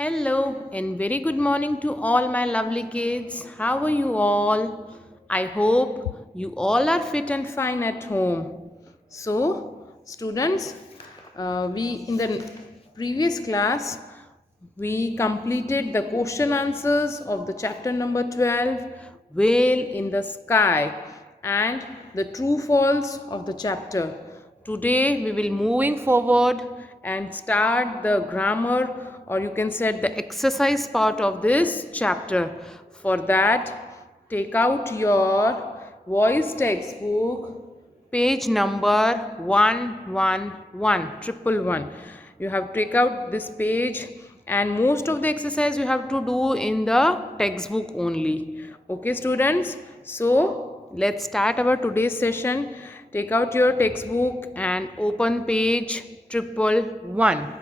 Hello and very good morning to all my lovely kids. How are you all? I hope you all are fit and fine at home. So, students, we in the previous class we completed the question answers of the chapter number 12, Whale in the Sky, and the true false of the chapter. Today we will moving forward and start the grammar, or you can say the exercise part of this chapter. For that, take out your voice textbook, page number 111, triple one. You have to take out this page, and most of the exercise you have to do in the textbook only. Okay students, so let's start our today's session. Take out your textbook and open page triple one.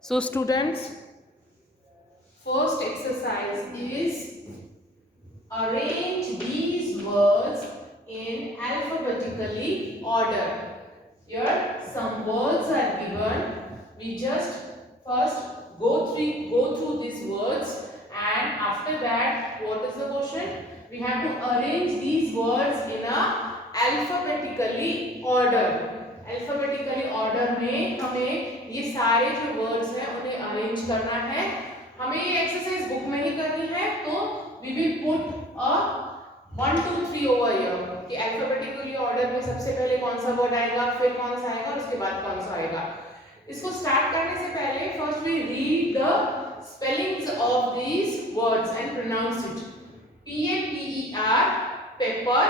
So students, first exercise is arrange these words in alphabetically order. Here some words are given. We just first go through these words, and after that what is the question? We have to arrange these words in a alphabetically order. Alphabetically order में हमें ये सारे जो words हैं उन्हें arrange करना है. हमें ये exercise book में ही करनी है, तो we will put a 1 2 3 over here कि alphabetically order में सबसे पहले कौन सा word आएगा, फिर कौन सा आएगा और उसके बाद कौन सा आएगा. इसको स्टार्ट करने से पहले first we read the spellings of these words and pronounce it. P-A-P-E-R, pepper.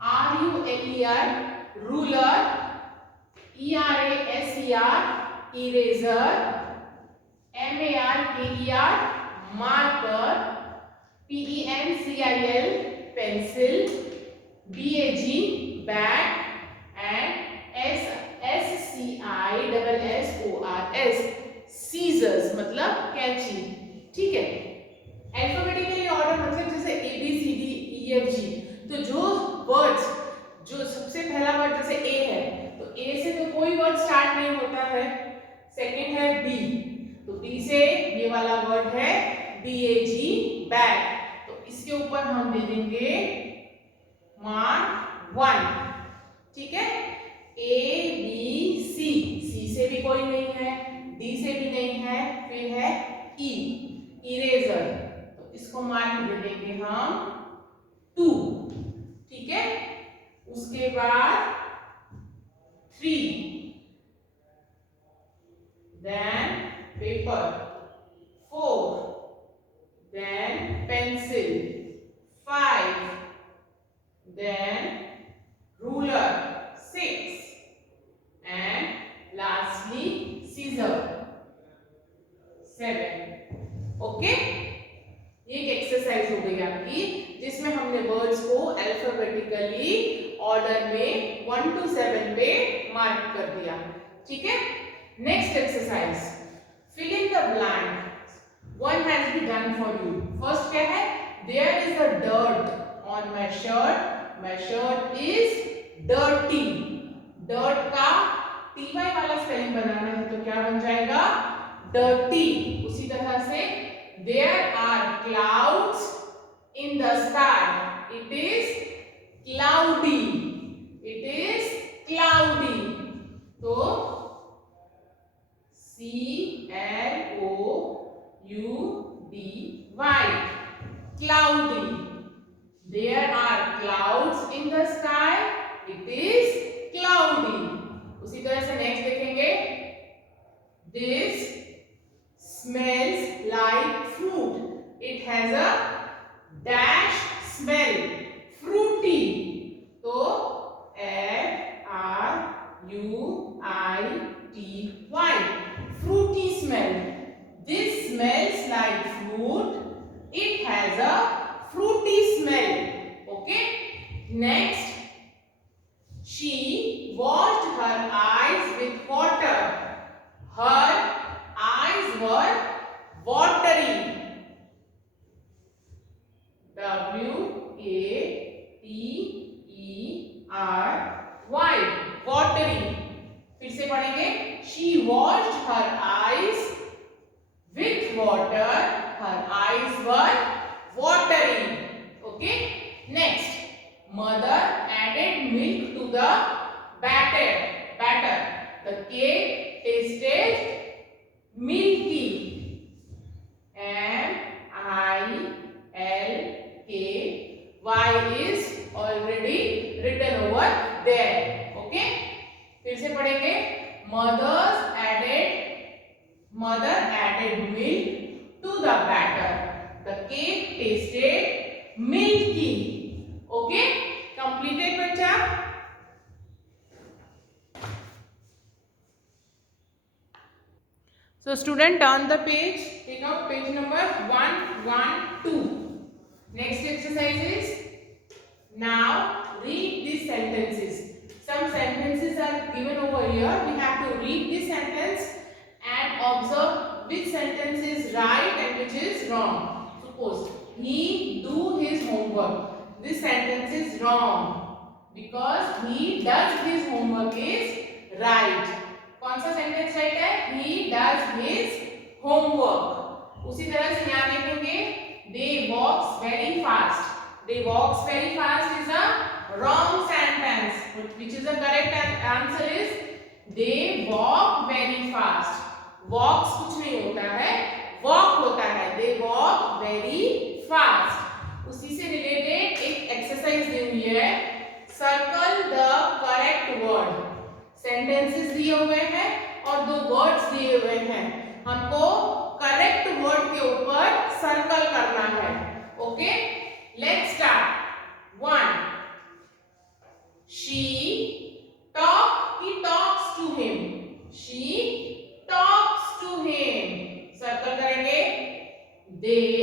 R-U-L-E-R, ruler. E-R-A-S-E-R, eraser. M-A-R-K-E-R, marker. P-E-N-C-I-L, pencil. B-A-G, bag. And S-C-I-S-S-O-R-S, scissors, मतलब कैंची. ठीक है. अल्फाबेटिकली ऑर्डर मतलब जैसे A B C D E F G, तो जो words, जो सबसे पहला वर्ड जैसे ए है, तो ए से तो कोई वर्ड स्टार्ट नहीं होता है. सेकंड है बी, तो बी से ये वाला वर्ड है बी ए जी, बैग. तो इसके ऊपर हम दे देंगे मार्क 1. ठीक है. ए बी सी, सी से भी कोई नहीं है, डी से भी नहीं है, फिर है ई, इरेजर. तो इसको मार्क दे देंगे हम 2. ठीक है. उसके बाद 3, then paper, 4, then pencil, 5, then ruler, 6, and lastly scissor, 7. Okay. ये एक एक्सरसाइज हो गई आपकी, जिसमें हमने वर्ड्स को अल्फाबेटिकली ऑर्डर में 1 to 7 पे मार्क कर दिया. ठीक है. Next exercise, fill in the blank. One has been done for you. First क्या है? There is a dirt on my shirt. My shirt is dirty. Dirt का टी-वाई वाला स्पेलिंग बनाना है तो क्या बन जाएगा? डर्टी. उसी तरह से there are clouds in the sky. It is cloudy. It is cloudy. So C L O U D Y, cloudy. There are clouds in the sky. It is cloudy. उसी तरह से नेक्स्ट देखेंगे. This smells like fruit. It has a dash smell, fruity. तो F R U I T Y, fruity smell. This smells like fruit. It has a fruity smell. Okay. Next, she washed her eyes with water. Her eyes were watery. W-A-T-E-R-Y, watery. फिर से पढ़ेंगे. She washed her eyes with water. Her eyes were watering. Okay. Next, mother added milk to the batter. The cake tasted milky. MILKY is already written over there. Okay. फिर से पढ़ेंगे. Mother added milk to the batter. The cake tasted milky. Okay. Completed बच्चा. So student, turn the page. Take out page number 112. Next exercise is, now read these sentences. Some sentences are given over here. We have to read this sentence and observe which sentence is right and which is wrong. Suppose he do his homework. This sentence is wrong because he does his homework is right. कौन सा sentence right है? He does his homework. उसी तरह से यहाँ देखेंगे, they walks very fast. They walks very fast is a wrong sentence. Which is the correct answer is they walk very fast. Walks कुछ नहीं होता है, walk होता है. They walk very fast. उसी से रिलेटेड एक एक्सरसाइज दी हुई है. Circle the correct word. Sentences दिए हुए हैं और दो वर्ड्स दिए हुए हैं. हमको करेक्ट वर्ड के ऊपर सर्कल करना है. Okay, let's start. 1. She talks to him. She talks to him. Circle करेंगे. They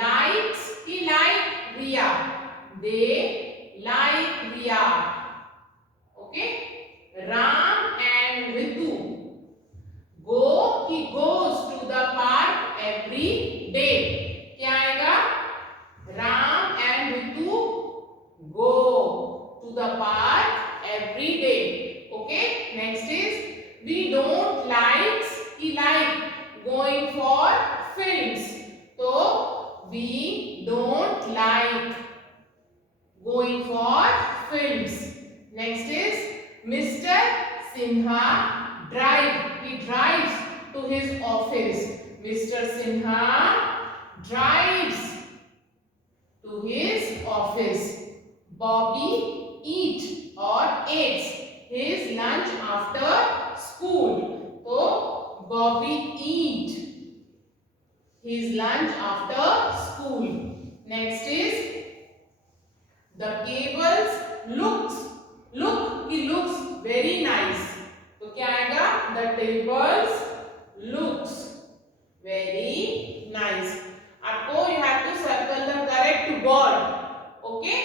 likes he like Riya. They like Riya. Okay. Ram and Ritu he goes to the park every day. क्या आएगा? Ram and Ritu go to the park every day. Okay. Next is, we don't like going for films. So we don't like going for films. Next is, Mr. Sinha he drives to his office. Mr. Sinha drives to his office. Bobby ate his lunch after school. So Bobby ate his lunch after school. Next is, the cables he looks very nice. तो क्या आएगा? The tables looks very nice. आपको you have to circle the correct word. Okay.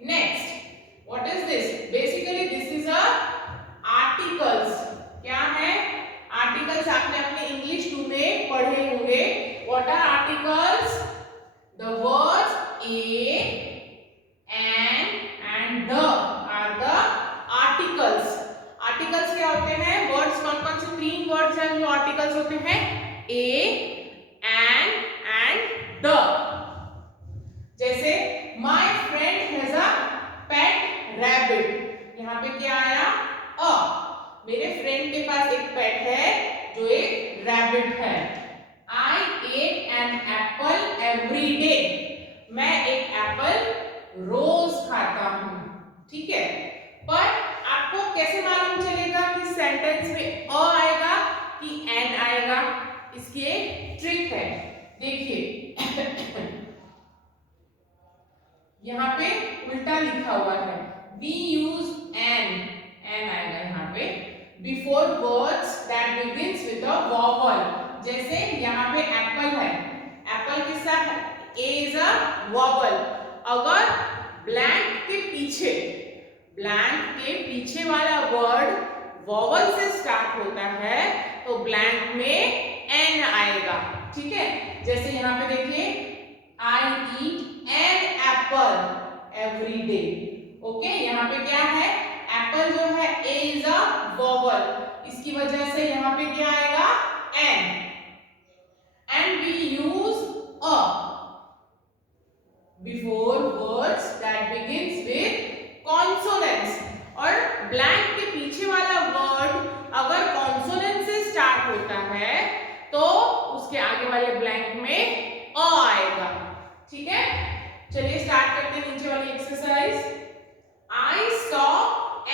Next, what is this? Basically this is a articles. क्या है? Articles आपने अपने English 2 में पढ़े होंगे. What are articles? The words a and the are the articles. Articles क्या होते हैं? वर्ड्स कौन कौन से 3 वर्ड्स हैं जो आर्टिकल्स होते हैं? ए, एंड द. जैसे my friend has a pet rabbit. यहाँ पे क्या आया? अ. मेरे फ्रेंड के पास एक पेट है जो एक रैबिट है. I ate an apple every day. मैं एक एप्पल रोज खाता हूँ. ठीक है. पर आपको कैसे मालूम चलेगा कि सेंटेंस में अ आएगा कि एन आएगा? इसकी एक ट्रिक है. देखिए यहाँ पे उल्टा लिखा हुआ है. वी यूज एन आएगा यहाँ पे before words that begins with a vowel. जैसे यहाँ पे एप्पल है. एप्पल के साथ ए इज अ वॉवल. अगर ब्लैंक के पीछे वाला वर्ड वॉवल से स्टार्ट होता है तो ब्लैंक में एन आएगा. ठीक है. जैसे यहाँ पे देखिए, I eat an apple every day. Okay. यहाँ पे क्या है? एप्पल जो है ए इज अ वॉवल. इसकी वजह से यहाँ पे क्या वाले ब्लैंक में अ आएगा। ठीक है, चलिए स्टार्ट करते हैं नीचे वाली exercise. I saw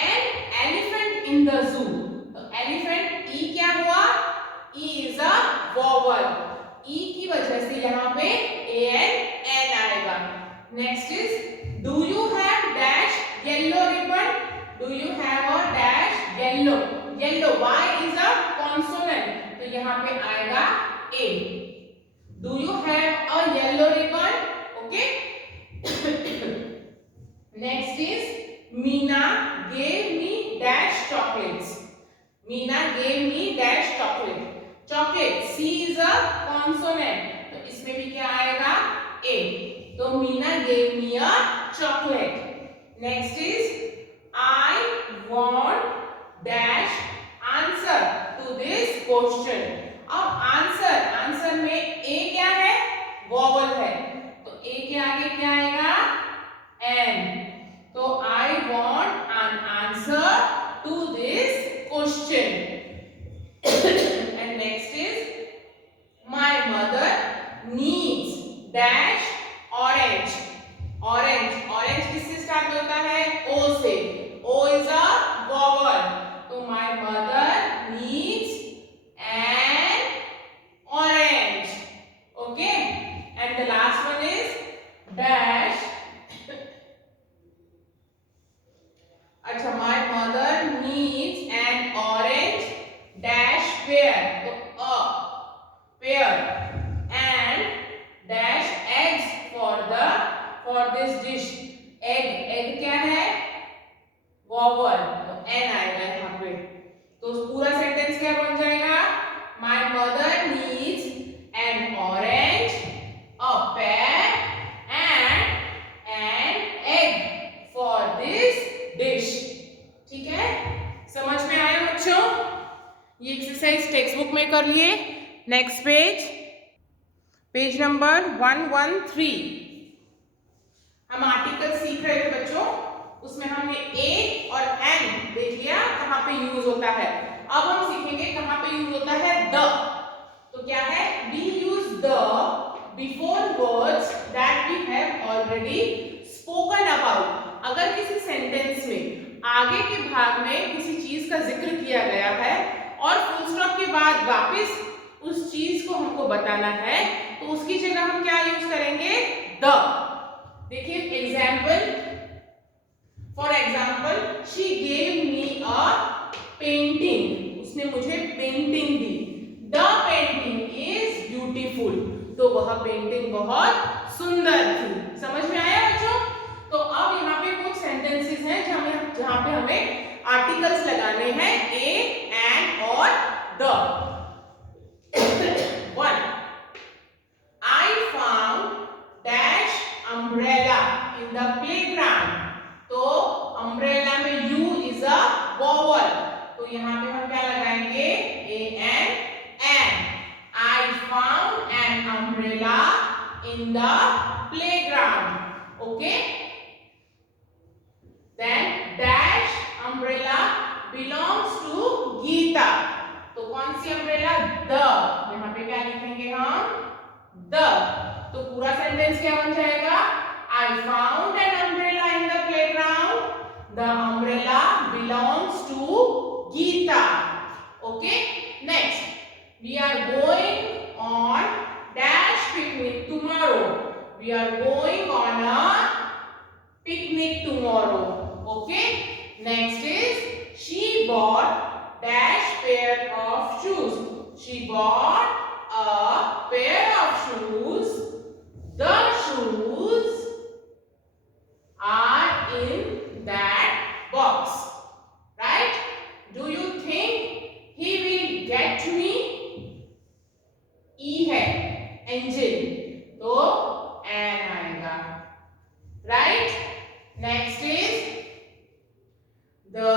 an elephant in the zoo. तो एलिफेंट ई क्या हुआ, ई इज अ वोवल, ई की वजह से यहाँ पे ए एन एन आएगा। Next is do you have dash yellow ribbon, do you have a dash yellow, yellow Y is a consonant, तो यहाँ पे आएगा a. Do you have a yellow ribbon, okay. Next is Meena gave me dash chocolates, Meena gave me dash chocolate, chocolate C is a consonant, तो इसमें भी क्या आएगा A, तो Meena gave me a chocolate। Next is I want dash answer to this question। अब answer में A क्या है, वोवल है, तो A के आगे क्या आएगा N, तो I want an answer to this question। And next is my mother needs dash orange, orange किससे स्टार्ट होता है, O से, O is a vowel, तो my mother needs an orange, okay। And the last one is dash, अच्छा my mother needs an orange dash pear, तो a pear and dash eggs for this dish, egg क्या है vowel, तो n आएगा यहाँ पे, तो पूरा सेंटेंस क्या बन जाएगा, my mother needs an orange, a pear and an egg for this dish. ठीक है, समझ में आया बच्चों, ये एक्सरसाइज टेक्स्ट बुक में कर लिए। नेक्स्ट पेज नंबर 113, हम आर्टिकल सीख रहे थे बच्चों, उसमें हमने ए और एन देख लिया कहाँ पे यूज होता है। अब हम सीखेंगे कहाँ पे यूज होता है द, तो क्या है, we use the before words that we have already spoken about. अगर किसी सेंटेंस में आगे के भाग में किसी चीज का जिक्र किया गया है और फुल स्टॉप के बाद वापस उस चीज को हमको बताना है, तो उसकी जगह हम क्या यूज करेंगे, द। देखिए example, for example she gave me a painting, उसने मुझे painting the, the painting is beautiful, तो वह पेंटिंग बहुत सुंदर थी। समझ में आया बच्चों, तो अब यहाँ पे कुछ सेंटेंसेस हैं जहाँ पे हमें आर्टिकल्स लगाने हैं ए एन और the. One, I found dash umbrella in the playground, तो अम्ब्रेला में यू इज अ वोवल, तो यहाँ पे हम क्या लगाएंगे a an, I found an umbrella in the playground, okay. Then dash umbrella belongs to Geeta, तो कौन सी अम्ब्रेला, द, यहाँ पे क्या लिखेंगे हम, द, तो पूरा सेंटेंस क्या बन जाएगा, I found an umbrella in the playground, the umbrella belongs to Gita, okay। Next, we are going on dash picnic tomorrow, we are going on a picnic tomorrow, okay। Next is she bought dash pair of shoes, she bought a pair of shoes, the shoes are in that box, right। do you think he will get me, E है engine, तो N आएगा, right। Next is the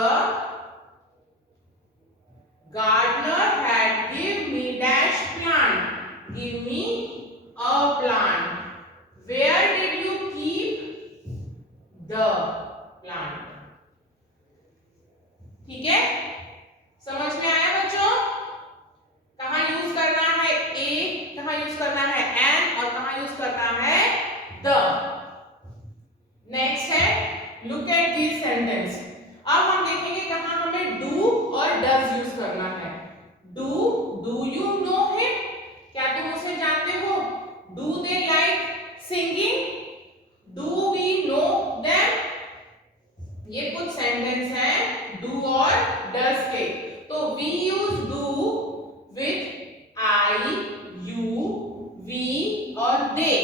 gardener had give me dash plant, give me a plant, where did you keep the plant, ठीक है, समझ में आया बच्चों। Do they like singing? Do we know them? ये कुछ सेंटेंस हैं do और does के. तो we use do with I, you, we और they.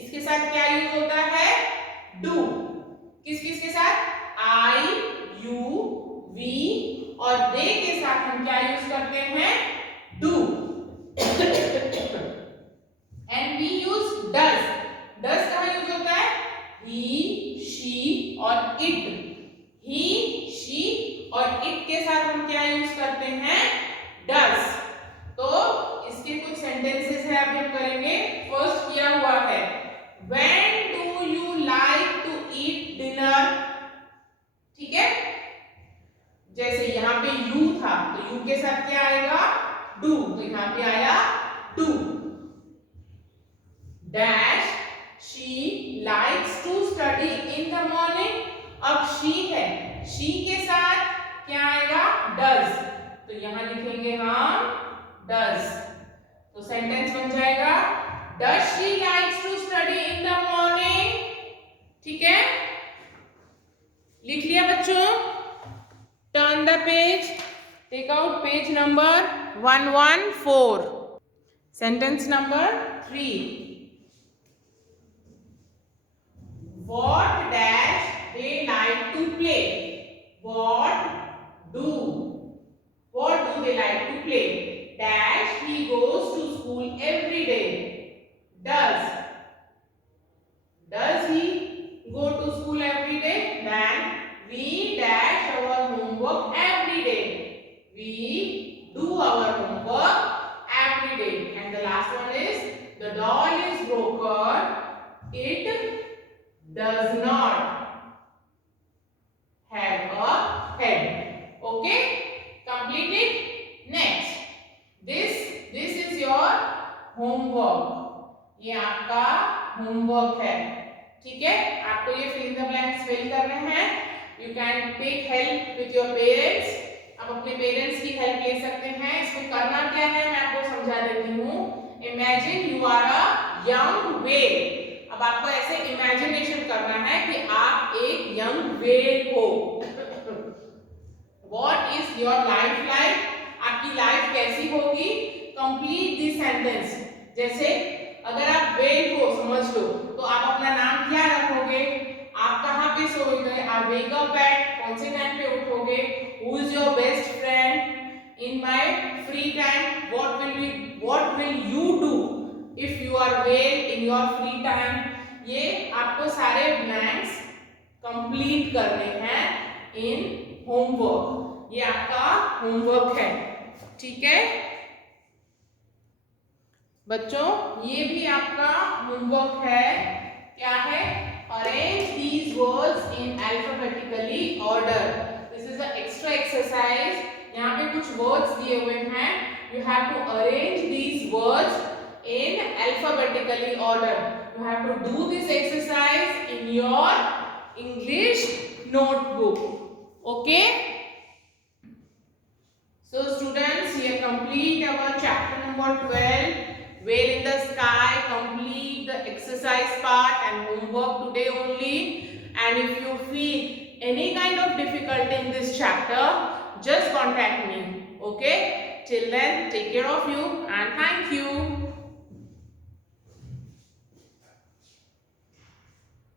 इसके साथ क्या यूज होता है? do. किस किस के साथ? I, you, we और they के साथ हम क्या यूज करते हैं? do. And we use does. does कहाँ यूज होता है? he, she और it. he, she और it के साथ हम क्या यूज करते हैं? does. तो इसके कुछ सेंटेंसेस है अभी हम करेंगे. फर्स्ट किया हुआ है when do you like to eat dinner. ठीक है, जैसे यहाँ पे you था तो you के साथ क्या आएगा? do. तो यहाँ पे आया do. dash she likes to study in the morning. अब she है, she के साथ क्या आएगा? does. तो यहां लिखेंगे हम does. तो सेंटेंस बन जाएगा does she likes to study in the morning. ठीक है, लिख लिया बच्चों? Turn the page, take out page number 114. Sentence number 3. What dash they like to play. What do they like to play? Dash he goes to school every day. Does he go to school every day? Then we dash our homework every day. We do our homework every day. And the last one is the doll is broken. It does not have a head. Okay, complete it. Next, this is your homework. ये आपका homework है. ठीक है, आपको ये fill in the blanks fill करने हैं. You can take help with your parents. आप अपने पेरेंट्स की हेल्प ले सकते हैं. इसको करना क्या है मैं आपको समझा देती हूँ. Imagine you are a young whale. अब आपको ऐसे इमेजिनेशन करना है कि आप एक यंग व्हेल हो. What is your life like? आपकी लाइफ कैसी होगी? Complete this sentence. जैसे अगर आप व्हेल हो समझ लो तो आप अपना नाम क्या रखोगे? आप कहाँ पे सोओगे? आप वेक अप एट कौन से टाइम पे उठोगे? Who is your best friend? In my free time, what will you do if you are whale in your free time? ये आपको सारे ब्लैंक्स कंप्लीट करने हैं इन होमवर्क. ये आपका होमवर्क है. ठीक है बच्चों, ये भी आपका होमवर्क है. क्या है? Arrange these words in alphabetically order. This is a extra exercise. यहाँ पे कुछ वर्ड्स दिए हुए हैं. You have to arrange these words in alphabetically order. You have to do this exercise in your English notebook. Okay? So students, here complete our chapter number 12. Whale in the sky. Complete the exercise part and homework today only. And if you feel any kind of difficulty in this chapter, just contact me. Okay? Till then, take care of you and thank you.